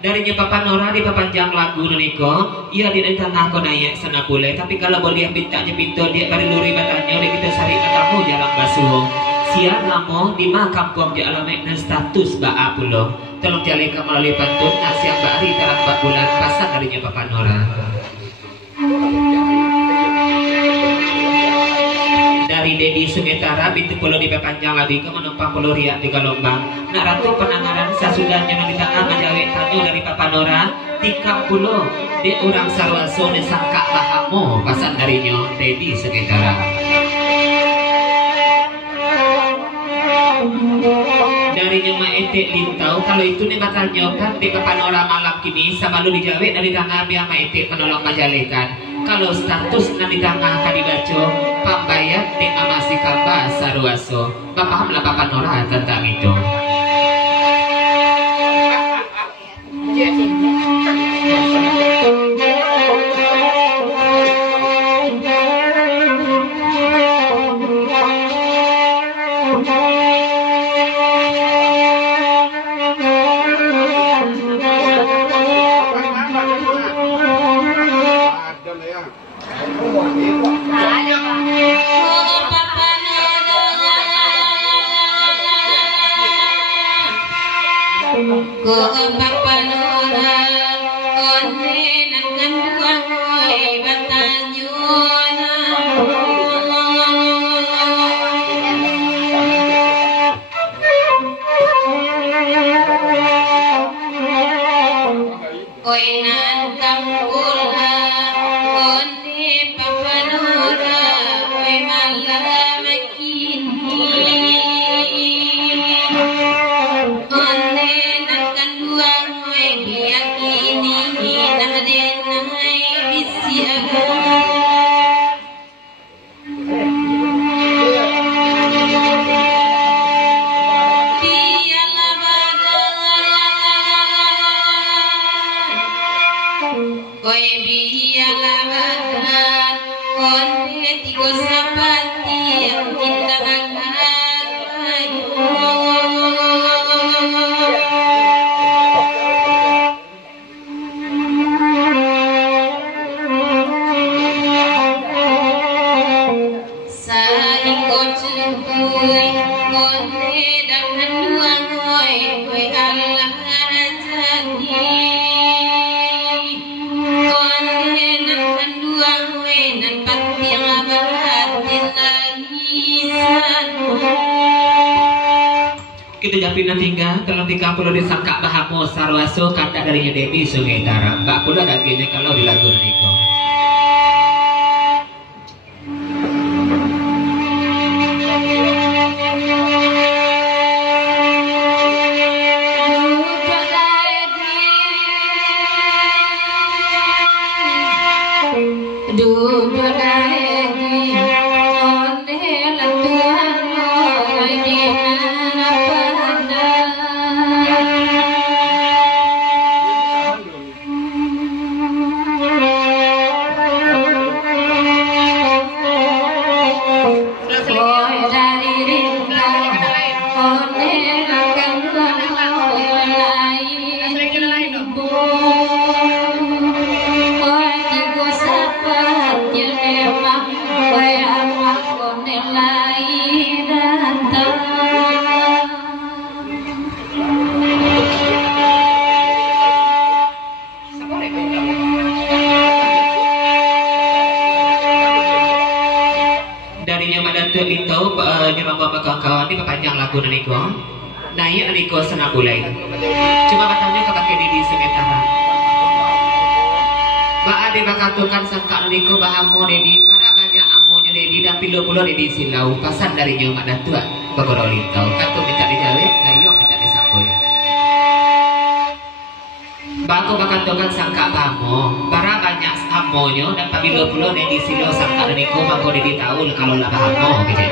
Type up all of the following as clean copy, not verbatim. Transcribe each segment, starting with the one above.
Darinya Papa Nora di papanjang lagu niko, ia di tengah kodaya sana boleh. Tapi kalau boleh bintanya pintu dia bari luri batanya, udah kita sari katamu jalan basuh. Siar lamo di makam kampung di alamek dan status baa pulau. Tolong jalika melalui pantun nasiang bari dalam 4 bulan pasang darinya Papa Nora. Dari Dedi Sumetara bintu pulau di Papanjang Labika menumpang pulau Riak di Galombang. Nak ratu penanganan sasudahnya di tengah majawe tanyo dari Papa Nora tikam pulau di orang Sarwaso di sangka bahamo pasan darinya Dedi Sumetara. Darinya Maete Lintau kalau itu nih bakal nyokan di Papa Nora malam kini sama lu dijawe dari tengah biar Maete menolong majalekan. Kalau status nanti tangga akan dibaca pambayat di amasi kaba Sarwaso. Pahamlah Papa Nora tentang itu. Kita japina tinggal kalau 30 disangka bahamo Sarwaso kata darinya Dedi Sumetara. Mbak pula dagingnya kalau di lagu niko. Darinya Madatu itu nyerobok kawan-kawan di panjang lagu naniko. Naik naniko senang bulai. Cuma katanya ke pakai di sementara. Ba ade bakatukan sangka naniko bahamo dedi para banyak amonya dedi dan pilo-pilo dedi silau pasan darinya Madatu bagorolito. Katu minta dijawe, kayu minta disapoi. Bako bakatukan sangka bahamo, para banyak amonyo dan pilo-pilo dedi silau sangka naniko bako dedi tahu kalau lah bahamo gitu.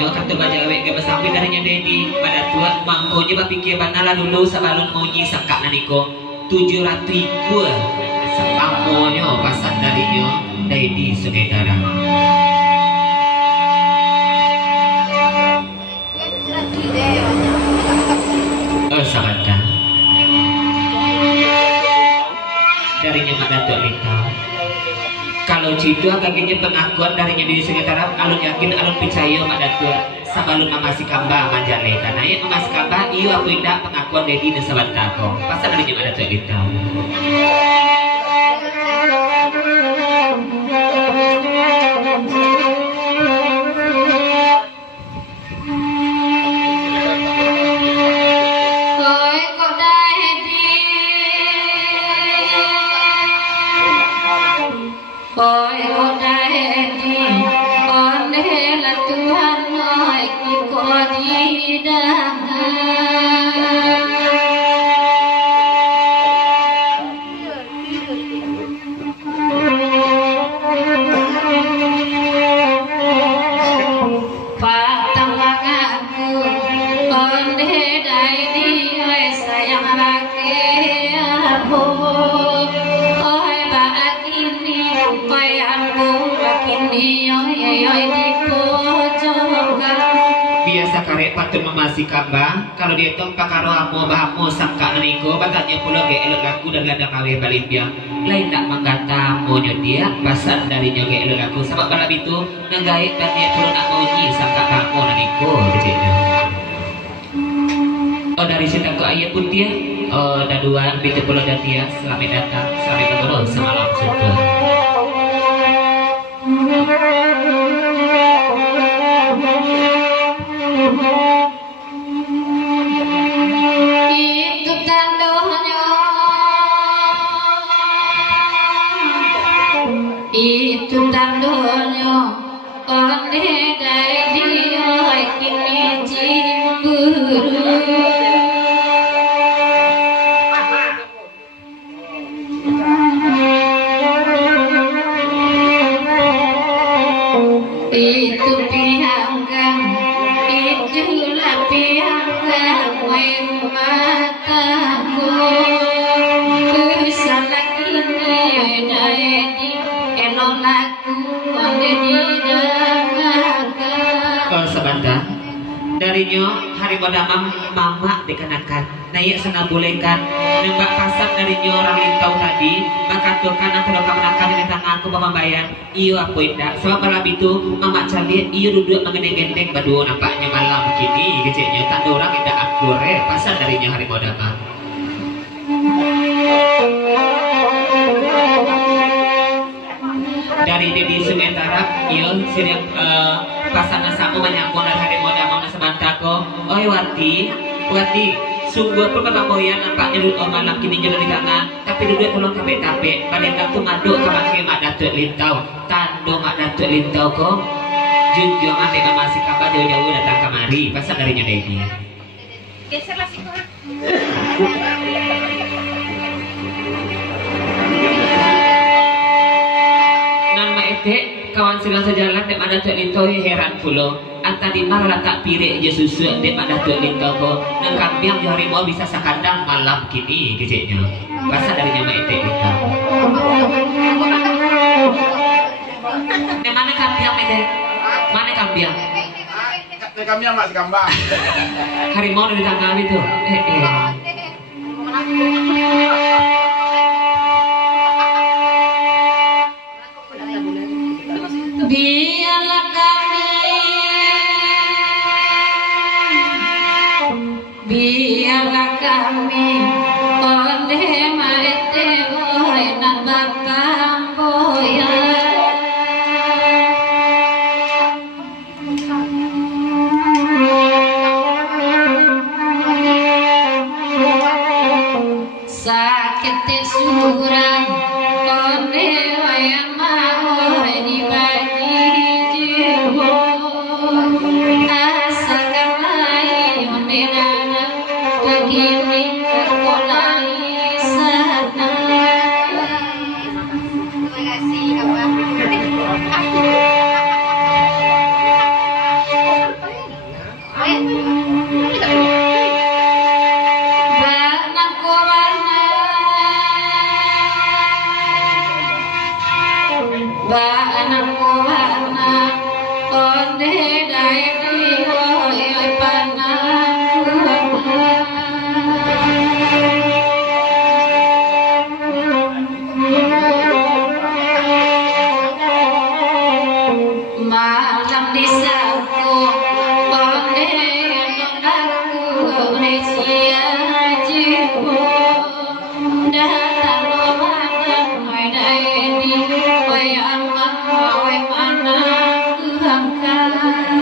Kata bajawe ke besampai darinya dedi pada tua mangkonya bapikir banala dulu sebelum ngonyi sangka naniko 700 ribu sepamonyo pasang darinya dedi sementara sabata darinya pada tua minta kalau citu kakinya pengakuan darinya di sekitar alun yakin alun percaya pada tua sebelum masih kamba manjale karena ya masih kamba iyo aku indah pengakuan dedi dan sahabat tako pasal darinya pada tua itu biasa karek patut memasi kamba kalau dia tong pakaro amo bahamo sangka naniko batanya pulau ge elok laku dan ladang awe balimbia lain tak menggata monyo dia pasal dari nyoge elok laku sebab balap itu nenggaik dan dia pulau nak monyi sangka bahamo naniko kecilnya oh dari situ ke ayat pun dia oh daduan bitu pulau dan dia selamat datang selamat berdoa semalam syukur itu tandonyo konde dai dia kini cimburu itu pianggang itulah pianggang wae mataku kesana kini dai sebentar darinya hari bodamam mama dikenakan naik senang bolehkan nembak pasang darinya orang lintau tadi bakatukan atau kemenakan di tangan aku pembayan iyo aku indah sebab malam itu mama cari iyo duduk mengendeng-gendeng berdua nampaknya malam begini kecilnya tak ada orang indah akur pasang darinya hari bodamam dari di sementara iyo sering pasangan samu menyambung dari hari muda mau sebantako oi wati sungguh pun kata boyan nampaknya duduk malam kini jalan di kanan tapi duduk tolong tape pada waktu madu kemakai mak datuk lintau tando mak datuk lintau kok junjungan dengan masih kabar jauh-jauh datang kemari pasang darinya Dedi geserlah sih kok kawan silang sejalan dek mana tuh linto heran pulo antadi marah tak pirek je susu dek mana tuh linto ko nang kampiang di harimau bisa sakandang malam kini kecilnya pasal dari nyama ete kita dek mana kampiang dek mana kampiang dek kampiang masih kambang harimau di tangga itu biarlah kami biarlah kami onde maete boy na bakang boya sakit surang onde wayang mau di bagi jiwa asa kamai onde nana begini kolai sana. Terima kasih malam di saku onde nondaku Indonesia jiwa datang mana di wayang way mana kuangkan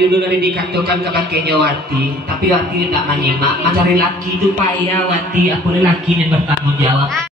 dulu dari dikatakan ke kakeknya Wati, tapi Wati tidak menyimak. Mencari laki itu payah Wati, aku laki yang bertanggung jawab.